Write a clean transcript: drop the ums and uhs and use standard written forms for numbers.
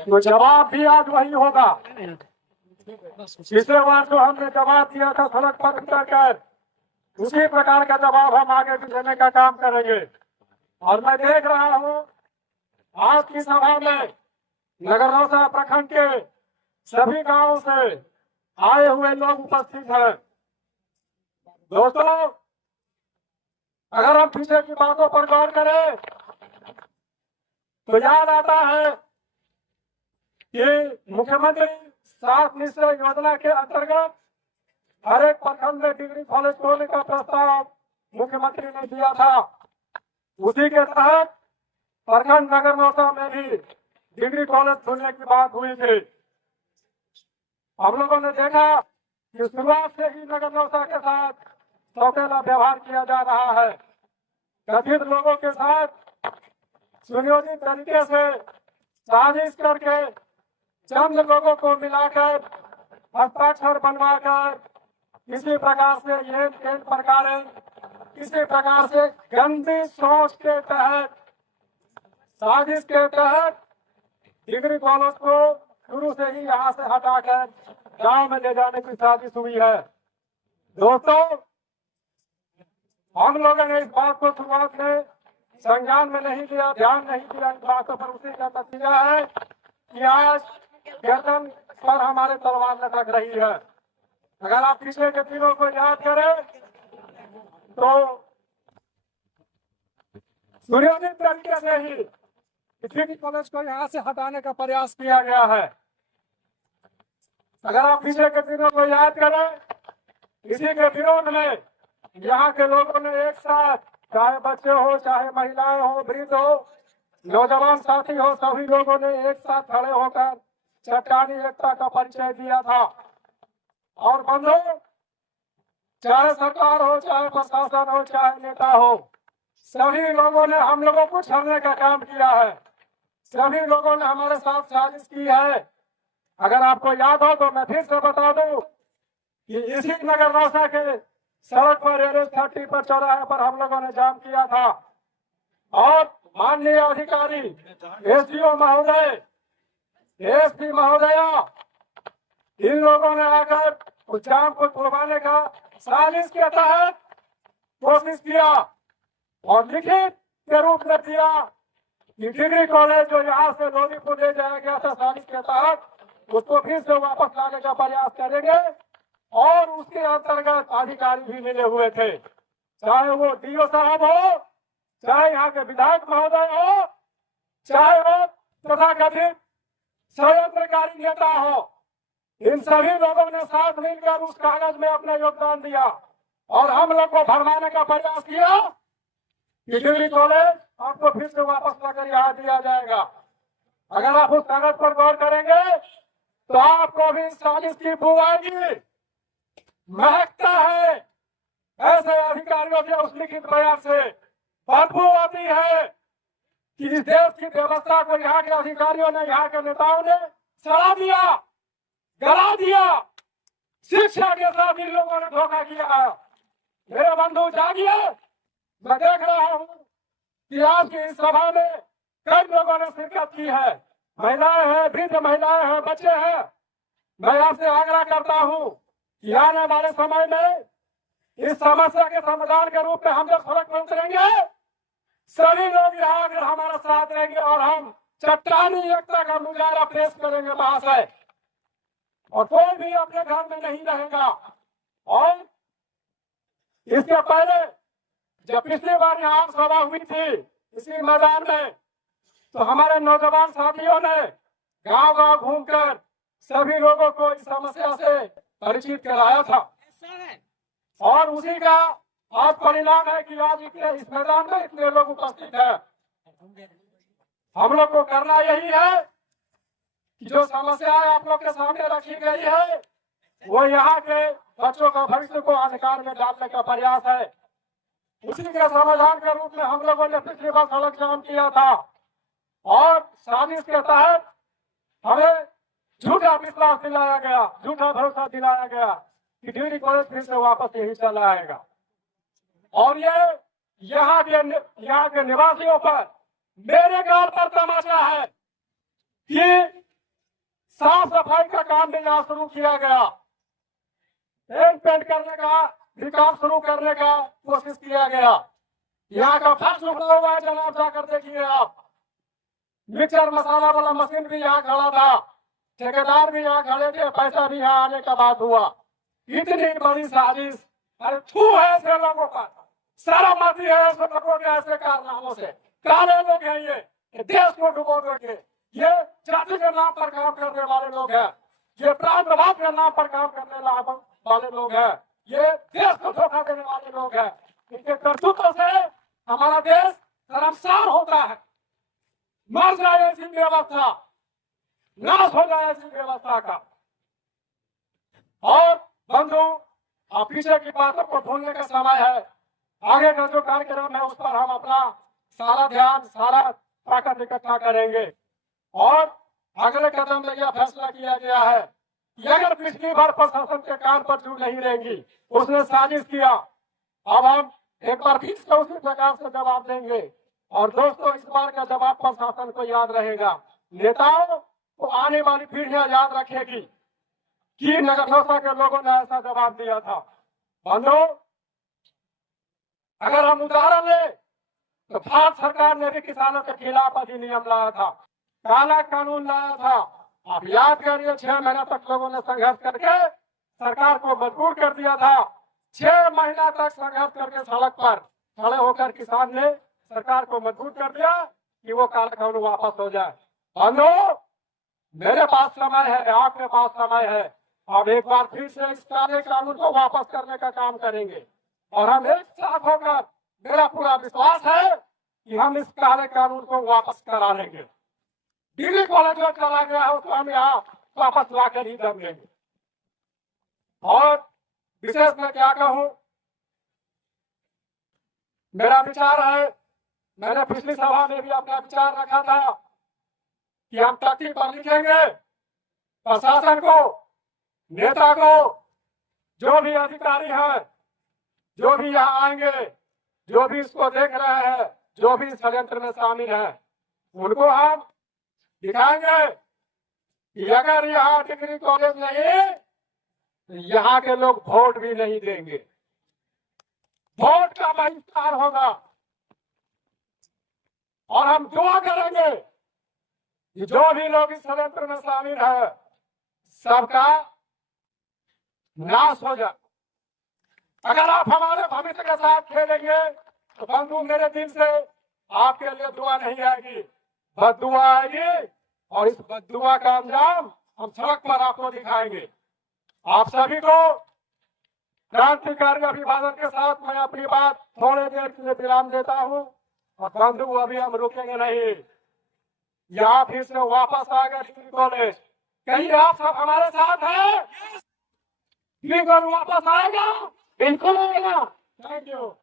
तो जवाब भी आज वही होगा। पिछले बार जो हमने जवाब दिया था सड़क पर उतर कर, उसी प्रकार का जवाब हम आगे भी देने का काम करेंगे। और मैं देख रहा हूँ आज की सभा में नगरनौसा प्रखंड के सभी गांवों से आए हुए लोग उपस्थित हैं। दोस्तों, अगर हम पीछे की बातों पर गौर करें तो याद आता है कि मुख्यमंत्री 7 निश्चय योजना के अंतर्गत हर एक प्रखंड में डिग्री कॉलेज खोलने का प्रस्ताव मुख्यमंत्री ने दिया था। उसी के तहत प्रखंड नगरनौसा में भी डिग्री कॉलेज खोलने की बात हुई थी। हम लोगों ने देखा कि शुरुआत से ही नगरनौसा के साथ सौतेला व्यवहार किया जा रहा है। कथित लोगों के साथ सुनियोजित तरीके से साजिश करके चंद लोगों को मिलाकर हस्ताक्षर बनवाकर किसी प्रकार से ये किसी प्रकार से गंदी सोच के तहत साजिश के तहत डिग्री कॉलेज को शुरू से ही यहाँ से हटाकर गांव में ले जाने की साजिश हुई है। दोस्तों, हम लोगों ने इस बात को शुरुआत में संज्ञान में नहीं लिया, ध्यान नहीं दिया इस बातों पर। उसी का नतीजा है कि आज गर्दन पर हमारे तलवार लटक रही है। अगर आप पिछले के दिनों को याद करें तो सुनियोजित तरीके से ही डिग्री कॉलेज को यहाँ से हटाने का प्रयास किया गया है। अगर आप पिछले के दिनों को याद करें, इसी के विरोध में यहाँ के लोगों ने एक साथ, चाहे बच्चे हो, चाहे महिलाएं हो, वृद्ध हो, नौजवान साथी हो, सभी लोगों ने एक साथ खड़े होकर चट्टानी एकता का परिचय दिया था। और बंधु, चाहे सरकार हो, चाहे प्रशासन हो, चाहे नेता हो, सभी लोगों ने हम लोगों को छलने का काम किया है। सभी लोगों ने हमारे साथ साजिश की है। अगर आपको याद हो तो मैं फिर से बता दूं कि इसी नगरनौसा के सड़क पर एनएच 30 पर चौराहे पर हम लोगों ने जाम किया था और माननीय अधिकारी एसडीओ महोदय, एसपी महोदया, इन लोगों ने आकर उस जाम को तोड़वाने का साजिश के तहत कोशिश किया और लिखित के रूप में दिया कि डिग्री कॉलेज जो यहाँ से लोधीपुर ले जाया गया था साजिश के तहत, उसको फिर से वापस लाने का प्रयास करेंगे। और उसके अंतर्गत अधिकारी भी मिले हुए थे, चाहे वो डीओ साहब हो, चाहे यहाँ के विधायक महोदय हो, चाहे वो तथाकथित षड्यंत्रकारी नेता हो। इन सभी लोगों ने साथ मिलकर उस कागज में अपना योगदान दिया और हम लोग को भरमाने का प्रयास किया कि डिग्री कॉलेज आपको फिर से वापस लाकर यहाँ दिया जाएगा। अगर आप उस कागज पर गौर करेंगे तो आपको भी साजिश की बू आएगी। महकता है ऐसे अधिकारियों के उस लिखित बयान से, बदबू आती है कि इस देश की व्यवस्था को यहाँ के अधिकारियों ने, यहाँ के नेताओं ने सड़ा दिया, गला दिया। शिक्षा के साथ इन लोगों ने धोखा किया। मेरे बंधु जागिए। मैं देख रहा हूँ कि आज की इस सभा में कई लोगों ने शिरकत की है। महिलाएं हैं, वृद्ध महिलाएं हैं, बच्चे हैं। मैं आपसे आग्रह करता हूँ कि आने वाले समय में इस समस्या के समाधान के रूप में हम जब सड़क पर उतरेंगे, सभी लोग यहाँ आकर हमारा साथ देंगे और हम चट्टानी एकता का मुजाहरा पेश करेंगे महाशय। और कोई भी अपने घर में नहीं रहेगा। और इसके पहले जब पिछली बार यहाँ सभा हुई थी इसी मैदान में, तो हमारे नौजवान साथियों ने गांव गांव घूमकर सभी लोगों को इस समस्या से परिचित कराया था। और उसी का आज परिणाम है कि आज इस मैदान में इतने लोग उपस्थित हैं। हम लोग को करना यही है कि जो समस्याएं आप लोग के सामने रखी गई है वो यहाँ के बच्चों का भविष्य को अंधकार में डालने का प्रयास है। उसी के समाधान के रूप में हम लोगों ने पिछली बार सड़क जाम किया था और साजिश के तहत हमें झूठा विश्वास दिलाया गया, झूठा भरोसा दिलाया गया कि डिग्री कॉलेज फिर से वापस यही चला आएगा। और ये यहाँ के निवासियों पर, मेरे गांव पर तमाशा है कि साफ सफाई का काम भी यहाँ शुरू किया गया, पेंट करने का भी काम शुरू करने का कोशिश किया गया। यहाँ का फर्श उखड़ा हुआ है जनाब, जाकर देखिए आप। मिक्सर मसाला वाला मशीन भी यहाँ खड़ा था, ठेकेदार भी यहाँ खड़े थे, पैसा भी यहाँ आने का बात हुआ। इतनी बड़ी साजिश, अरे थू है ऐसे लोगों का, शर्म आती है ऐसे लोगों के ऐसे कारनामों से। काले लोग हैं ये देश को डुबो करके, ये जाति के नाम पर काम करने वाले लोग हैं, ये प्रांतवाद के नाम पर काम करने वाले लोग हैं, ये देश को धोखा देने वाले लोग हैं। इनके करतूतों से हमारा देश शर्मसार होता है। मर जाए ऐसी व्यवस्था, नाश हो जाए ऐसी व्यवस्था का। और बंधु, अब पीछे की बातों को भूलने का समय है। आगे का जो कार्यक्रम है उस पर हम अपना सारा ध्यान, सारा ताकत इकट्ठा करेंगे। और अगले कदम में यह फैसला किया गया है कि अगर पिछली बार प्रशासन के कान पर जू नहीं रहेंगी, उसने साजिश किया, अब हम एक बार फिर से उसी प्रकार से जवाब देंगे। और दोस्तों, इस बार का जवाब प्रशासन को याद रहेगा, नेताओं को आने वाली पीढ़ियां याद रखेगी कि नगरनौसा के लोगों ने ऐसा जवाब दिया था। बंधु, अगर हम उदाहरण लें तो भारत सरकार ने भी किसानों के खिलाफ अधिनियम लाया था, काला कानून लाया था। आप याद करिए, 6 महीना तक लोगों ने संघर्ष करके सरकार को मजबूर कर दिया था। 6 महीना तक संघर्ष करके सड़क पर खड़े होकर किसान ने सरकार को मजबूर कर दिया कि वो काला कानून वापस हो जाए। बंधु, मेरे पास समय है, आपके पास समय है। अब एक बार फिर से इस काले कानून को वापस करने का काम करेंगे और हम एक साथ होकर, मेरा पूरा विश्वास है कि हम इस काले कानून को वापस करा लेंगे। डिग्री कॉलेज में चला गया है उसको हम यहाँ वापस लाकर ही दम लेंगे। और विशेष में क्या कहूँ, मेरा विचार है, मैंने पिछली सभा में भी अपना विचार रखा था कि हम तख्ती पर लिखेंगे प्रशासन को, नेता को, जो भी अधिकारी हैं, जो भी यहाँ आएंगे, जो भी इसको देख रहे हैं, जो भी इस षड्यंत्र में शामिल है, उनको हम दिखाएंगे कि अगर यहाँ डिग्री कॉलेज नहीं, तो यहाँ के लोग वोट भी नहीं देंगे, वोट का बहिष्कार होगा। और हम दुआ करेंगे कि जो भी लोग इस षड्यंत्र में शामिल है, सबका नाश हो जाए। अगर आप हमारे भविष्य के साथ खेलेंगे तो बंधु, मेरे दिल से आपके लिए दुआ नहीं आएगी, बद्दुआ आएगी। और इस बद्दुआ का अंजाम हम सड़क पर आपको दिखाएंगे। आप सभी को क्रांतिकारी अभिवादन के साथ मैं अपनी बात थोड़ी देर के लिए विराम देता हूँ। और बंधु, अभी हम रुकेंगे नहीं, यहाँ फिर से वापस आएगा डिग्री कॉलेज। कहीं आप सब हमारे साथ हैं? डिग्री कॉलेज वापस आएगा, बिल्कुल आएगा। Thank you.